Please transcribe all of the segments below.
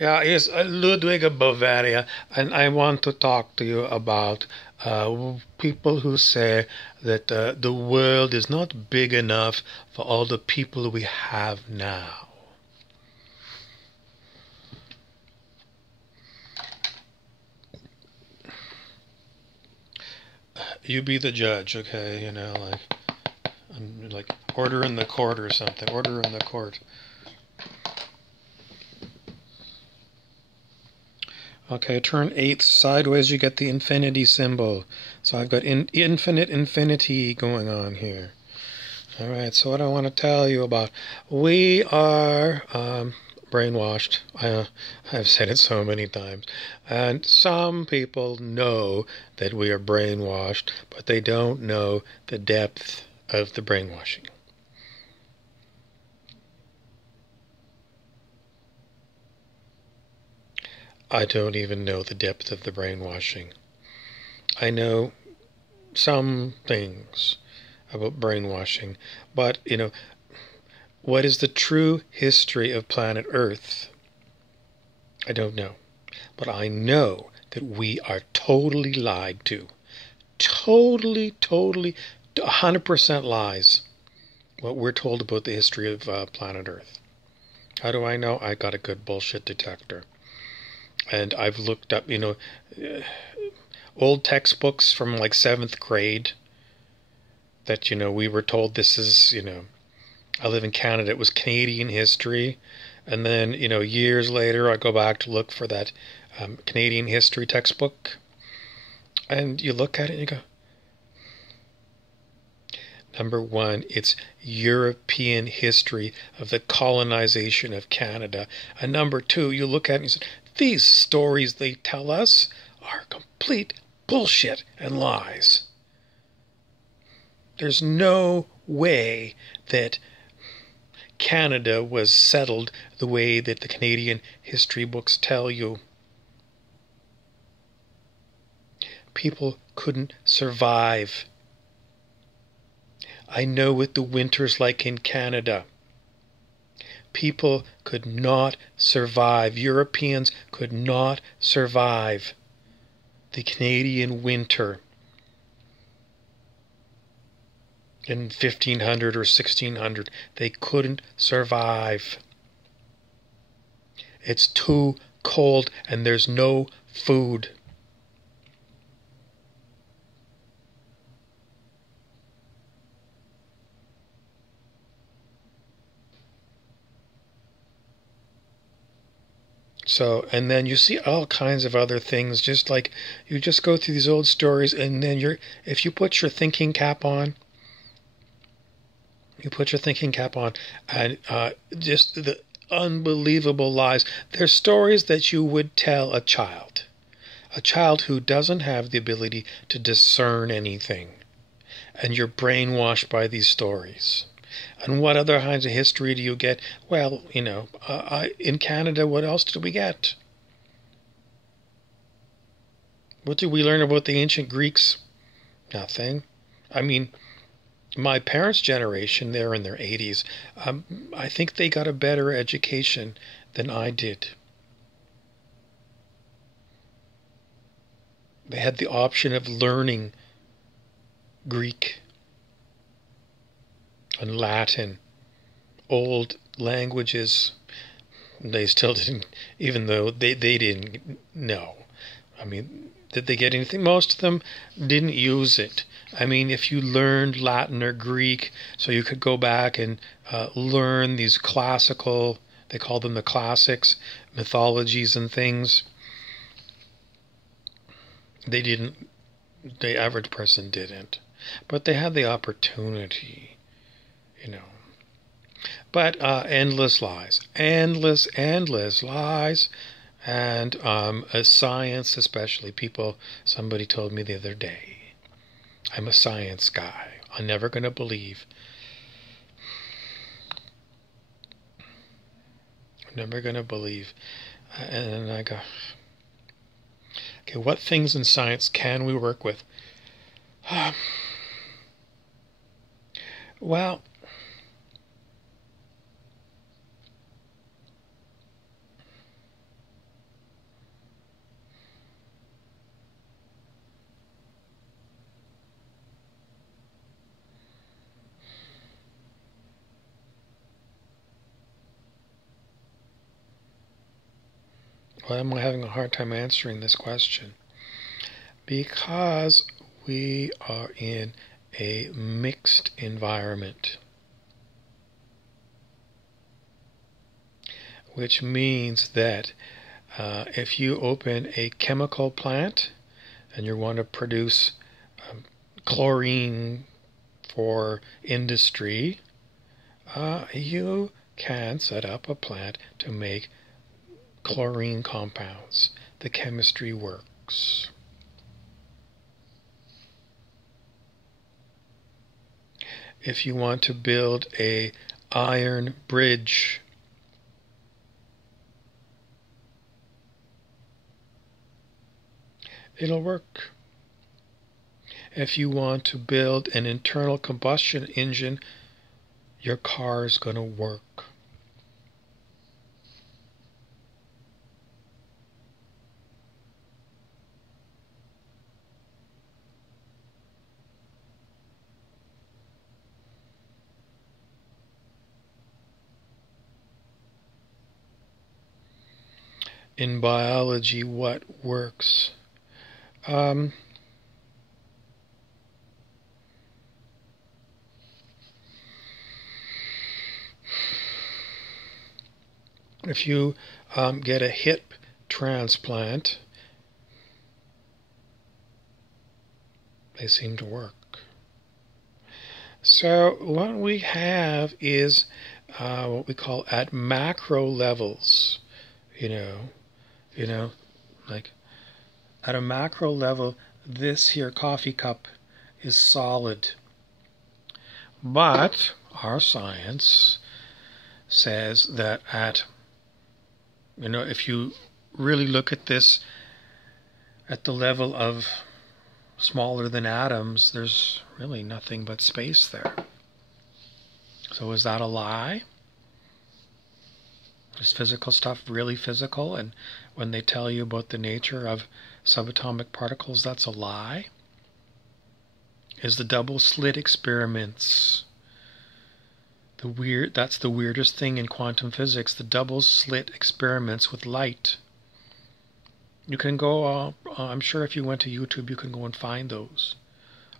Yeah, yes, Ludwig of Bavaria, and I want to talk to you about people who say that the world is not big enough for all the people we have now. You be the judge, okay? I'm like order in the court or something. Order in the court. Okay, turn 8 sideways, you get the infinity symbol. So I've got infinite infinity going on here. All right, so what I want to tell you about, we are brainwashed. I've said it so many times. And some people know that we are brainwashed, but they don't know the depth of the brainwashing. I don't even know the depth of the brainwashing. I know some things about brainwashing, but, what is the true history of planet Earth? I don't know. But I know that we are totally lied to. Totally, totally, 100% lies. What we're told about the history of planet Earth. How do I know? I got a good bullshit detector. And I've looked up, old textbooks from like 7th grade that, we were told this is, I live in Canada. It was Canadian history. And then, years later, I go back to look for that Canadian history textbook. And you look at it and you go, number one, it's European history of the colonization of Canada. And number two, you look at it and you say, these stories they tell us are complete bullshit and lies. There's no way that Canada was settled the way that the Canadian history books tell you. People couldn't survive. I know what the winter's like in Canada. People could not survive. Europeans could not survive the Canadian winter in 1500 or 1600. They couldn't survive. It's too cold and there's no food. So, and then you see all kinds of other things, just like you just go through these old stories, and then if you put your thinking cap on, and just the unbelievable lies. They're stories that you would tell a child who doesn't have the ability to discern anything, and you're brainwashed by these stories. And what other kinds of history do you get? Well, in Canada, what else did we get? What did we learn about the ancient Greeks? Nothing. I mean, my parents' generation, they're in their 80s. I think they got a better education than I did. They had the option of learning Greek and Latin, old languages. They still didn't, even though they didn't know. I mean, did they get anything? Most of them didn't use it. I mean, if you learned Latin or Greek, so you could go back and learn these classical, they call them the classics, mythologies and things. They didn't, the average person didn't. But they had the opportunity, you know. But endless lies. Endless lies. And science, especially somebody told me the other day, I'm a science guy. I'm never going to believe. I'm never going to believe. And I go, okay, what things in science can we work with? Well, Why am I having a hard time answering this question? Because we are in a mixed environment, which means that if you open a chemical plant and you want to produce chlorine for industry, you can set up a plant to make chlorine compounds. The chemistry works. If you want to build a iron bridge, it'll work. If you want to build an internal combustion engine, your car is going to work. In biology, what works? If you get a hip transplant, they seem to work. So what we have is what we call at macro levels, like at a macro level, this here coffee cup is solid. But our science says that if you really look at this at the level of smaller than atoms, there's really nothing but space there. So is that a lie? Is physical stuff really physical? And when they tell you about the nature of subatomic particles, that's a lie? Is the double slit experiments that's the weirdest thing in quantum physics, the double slit experiments with light. You can go, I'm sure if you went to YouTube, you can go and find those.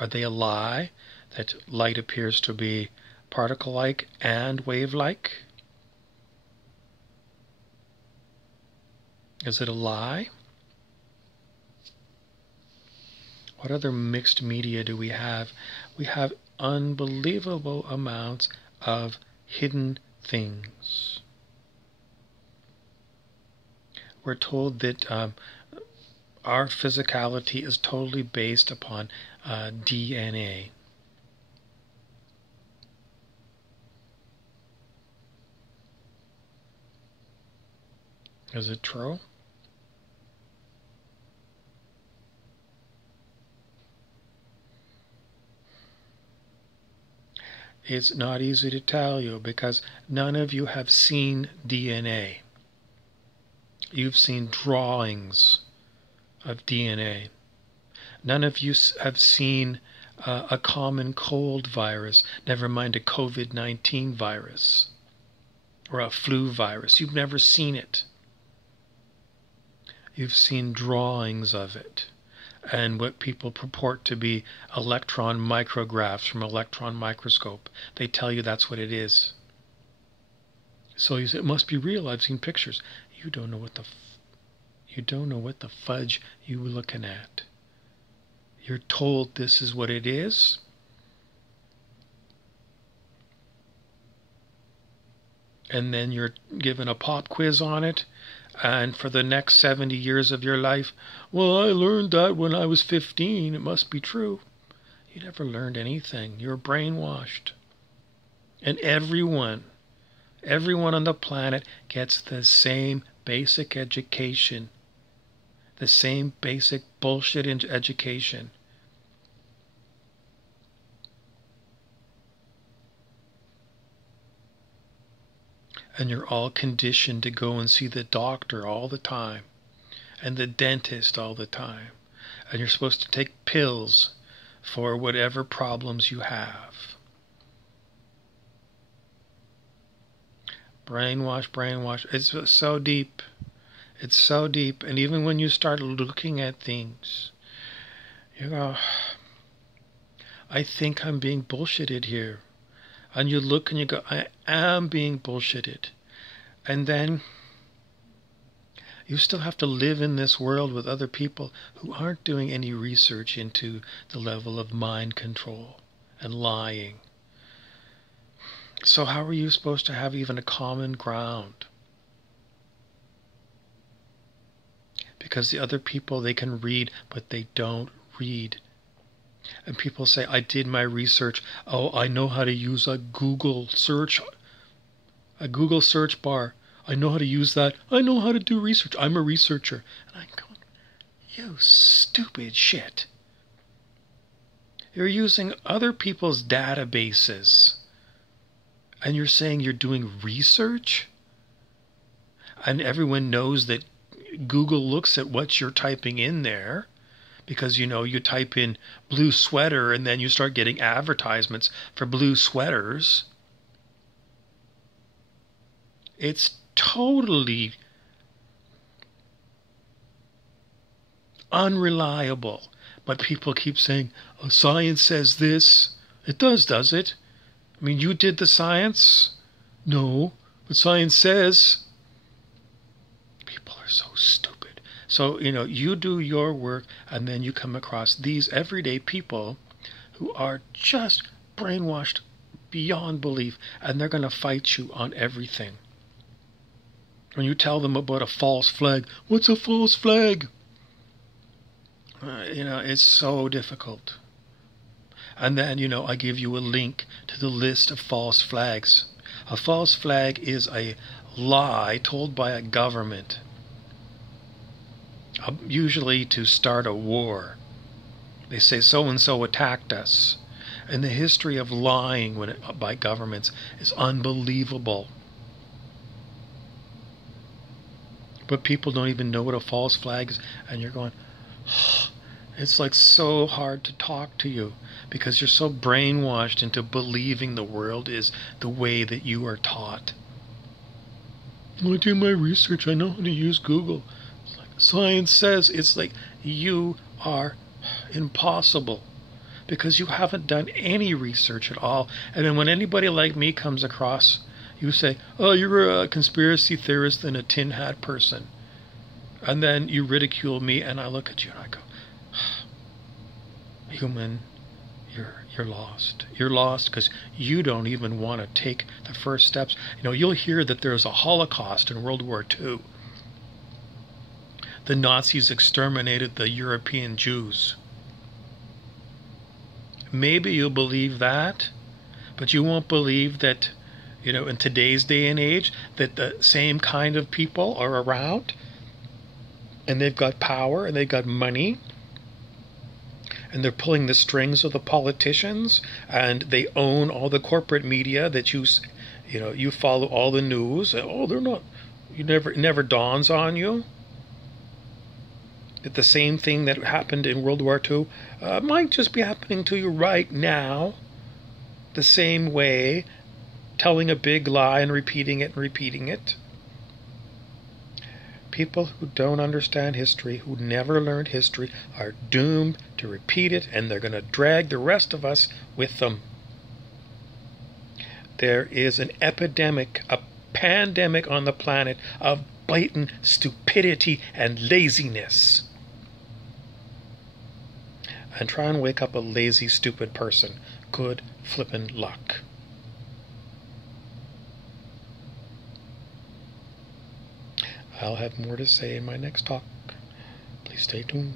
Are they a lie that light appears to be particle-like and wave-like? Is it a lie? What other mixed media do we have? We have unbelievable amounts of hidden things. We're told that our physicality is totally based upon DNA. Is it true? It's not easy to tell you because none of you have seen DNA. You've seen drawings of DNA. None of you have seen a common cold virus, never mind a COVID-19 virus or a flu virus. You've never seen it. You've seen drawings of it and what people purport to be electron micrographs from an electron microscope. They tell you that's what it is. So you say, it must be real. I've seen pictures. You don't know what the fudge you were looking at. You're told this is what it is. And then you're given a pop quiz on it. And for the next 70 years of your life, well, I learned that when I was 15. It must be true. You never learned anything. You're brainwashed. And everyone on the planet gets the same basic education. The same basic bullshit education. And you're all conditioned to go and see the doctor all the time and the dentist all the time. And you're supposed to take pills for whatever problems you have. Brainwash. It's so deep. It's so deep. And even when you start looking at things, you go, I think I'm being bullshitted here. And you look and you go, I am being bullshitted. And then you still have to live in this world with other people who aren't doing any research into the level of mind control and lying. So how are you supposed to have even a common ground? Because the other people, they can read, but they don't read. And people say, I did my research. Oh, I know how to use a Google search bar. I know how to use that. I know how to do research. I'm a researcher. And I'm going, you stupid shit. You're using other people's databases. And you're saying you're doing research? And everyone knows that Google looks at what you're typing in there. Because, you type in blue sweater and then you start getting advertisements for blue sweaters. It's totally unreliable. But people keep saying, oh, science says this. It does it? I mean, you did the science? No, but science says. People are so stupid. So, you do your work and then you come across these everyday people who are just brainwashed beyond belief, and they're going to fight you on everything. When you tell them about a false flag, what's a false flag? It's so difficult. And then, I give you a link to the list of false flags. A false flag is a lie told by a government, usually to start a war. They say so-and-so attacked us. And the history of lying by governments is unbelievable. But people don't even know what a false flag is. And you're going, it's like so hard to talk to you because you're so brainwashed into believing the world is the way that you are taught. I do my research. I know how to use Google. It's like science says. It's like you are impossible because you haven't done any research at all. And then when anybody like me comes across, you say, oh, you're a conspiracy theorist and a tin hat person. And then you ridicule me and I look at you and I go, human, you're lost. You're lost because you don't even want to take the first steps. You'll hear that there's a Holocaust in World War II. The Nazis exterminated the European Jews. Maybe you'll believe that, but you won't believe that, in today's day and age, that the same kind of people are around, and they've got power, and they've got money, and they're pulling the strings of the politicians, and they own all the corporate media that you follow all the news. Oh, they're not. It never dawns on you that the same thing that happened in World War II might just be happening to you right now, the same way, telling a big lie and repeating it and repeating it. People who don't understand history, who never learned history, are doomed to repeat it, and they're going to drag the rest of us with them. There is an epidemic, a pandemic on the planet of blatant stupidity and laziness. And try and wake up a lazy, stupid person. Good flippin' luck. I'll have more to say in my next talk. Please stay tuned.